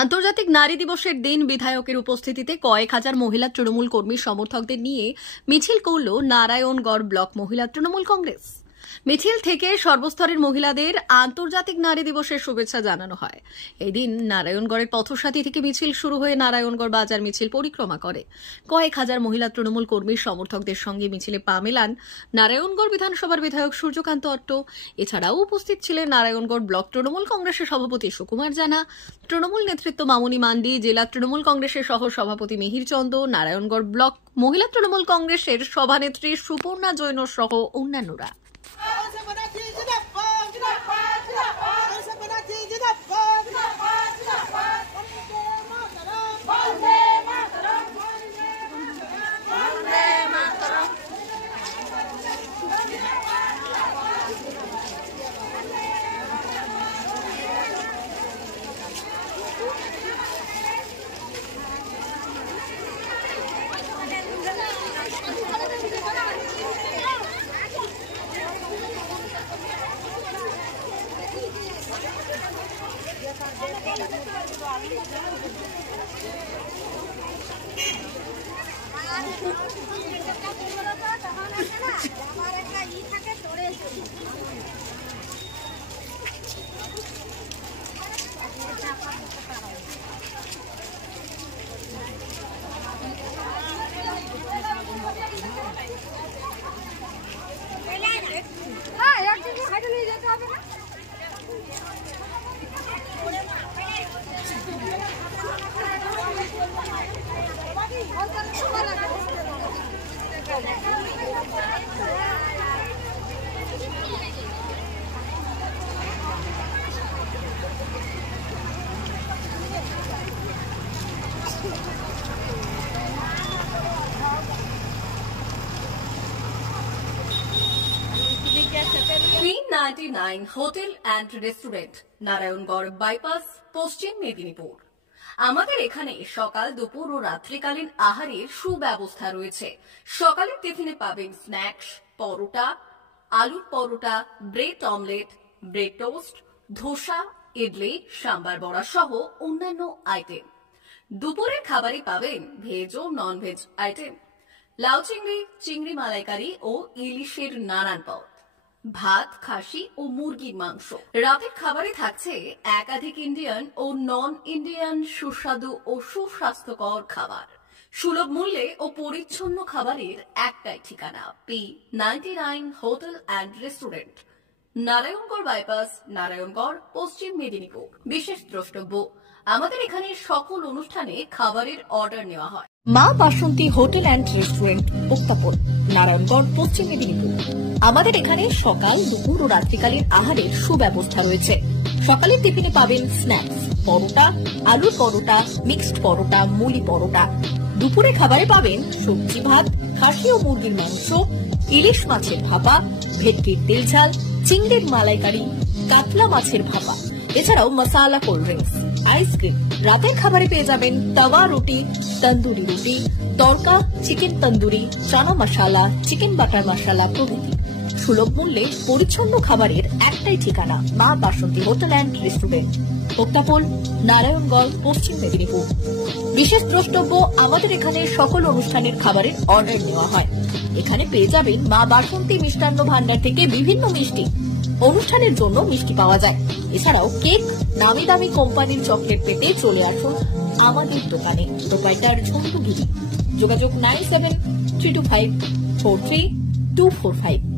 আন্তর্জাতিক নারী দিবসের দিন বিধায়কের উপস্থিতিতে কয়েক হাজার মহিলা তৃণমূল কর্মী সমর্থকদের নিয়ে মিছিল করল নারায়ণগড় ব্লক মহিলা তৃণমূল কংগ্রেস। মিছিল থেকে সর্বস্তরের মহিলাদের আন্তর্জাতিক নারী দিবসের শুভেচ্ছা জানানো হয়। এদিন নারায়ণগড়ের পথসাথী থেকে মিছিল শুরু হয়ে নারায়ণগড় বাজার মিছিল পরিক্রমা করে। কয়েক হাজার মহিলা তৃণমূল কর্মী সমর্থকদের সঙ্গে মিছিলে পা মেলান নারায়ণগড় বিধানসভার বিধায়ক সূর্যকান্ত অট্ট। এছাড়াও উপস্থিত ছিলেন নারায়ণগড় ব্লক তৃণমূল কংগ্রেসের সভাপতি সুকুমার জানা, তৃণমূল নেতৃত্ব মামনি মান্ডি, জেলা তৃণমূল কংগ্রেসের সহ সভাপতি মিহির চন্দ, নারায়ণগড় ব্লক মহিলা তৃণমূল কংগ্রেসের সভানেত্রী সুপর্ণা জৈন সহ অন্যান্যরা। P99 hotel and restaurant, Narayangarh bypass, পশ্চিম মেদিনীপুর। আমাদের এখানে সকাল, দুপুর ও রাত্রিকালীন আহারের সুব্যবস্থা রয়েছে। সকালের টিফিনে পাবেন স্ন্যাক্স, পরোটা, আলুর paratha, bread omelette, bread toast, dosa, idli, sambar vada সহ অন্যান্য আইটেম। দুপুরের খাবারে পাবেন ভেজ ও নন ভেজ আইটেম, লাউ চিংড়ি, চিংড়ি মালাইকারি ও ইলিশের নানান পদ, ভাত, খাসি ও মুরগির মাংস। রাতের খাবারে থাকছে একাধিক ইন্ডিয়ান ও নন ইন্ডিয়ান সুস্বাদু ও সুস্বাস্থ্যকর খাবার। সুলভ মূল্যে ও পরিচ্ছন্ন খাবারের একটাই ঠিকানা, P99 hotel and restaurant, Narayangarh bypass, Narayangarh, পশ্চিম মেদিনীপুর। বিশেষ দ্রষ্টব্য, আমাদের এখানে সকল অনুষ্ঠানে খাবারের অর্ডার নেওয়া হয়। মা বাসন্তী হোটেল অ্যান্ড রেস্টুরেন্ট, উত্তাপন, নারায়ণগড়, পশ্চিম মেদিনীপুর। আমাদের এখানে সকাল, দুপুর ও রাত্রিকালীন আহারের সুব্যবস্থা রয়েছে। সকালের টিফিনে পাবেন স্ন্যাক্স, পরোটা, আলুর পরোটা, মিক্সড পরোটা, মুলি পরোটা। দুপুরে খাবারে পাবেন সবজি ভাত, খাসি ও মুরগির মাংস, ইলিশ মাছের ভাপা, ভেটকির তেল ঝাল, চিংড়ির মালাইকারি, কাতলা মাছের ভাপা। এছাড়াও মশালা কোল্ড ড্রিঙ্কস, আইসক্রিম। রাতের খাবারে পেয়ে যাবেন তাওয়া রুটি, তন্দুরি রুটি, তড়কা, চিকেন তন্দুরি, চানা মশালা, চিকেন বাটার মশালা প্রভৃতি। সুলভ মূল্যে পরিচ্ছন্ন খাবারের একটাই ঠিকানা, মা বাসন্তী হোটেল অ্যান্ড রেস্টুরেন্ট, উত্তাপন, নারায়ণগড়, পশ্চিম মেদিনীপুর। বিশেষ দ্রষ্টব্য, আমাদের এখানে সকল অনুষ্ঠানের খাবারের অর্ডার নেওয়া হয়। এখানে পেয়ে যাবেন মা বাসন্তী মিষ্টান্ন ভান্ডার থেকে বিভিন্ন মিষ্টি। অনুষ্ঠানের জন্য মিষ্টি পাওয়া যায়। এছাড়াও কেক, নামি দামি কোম্পানির চকলেট পেতে চলে আসুন আমাদের দোকানে। প্রোপাইটার ঝন্টু গিরি। যোগাযোগ 9732543245।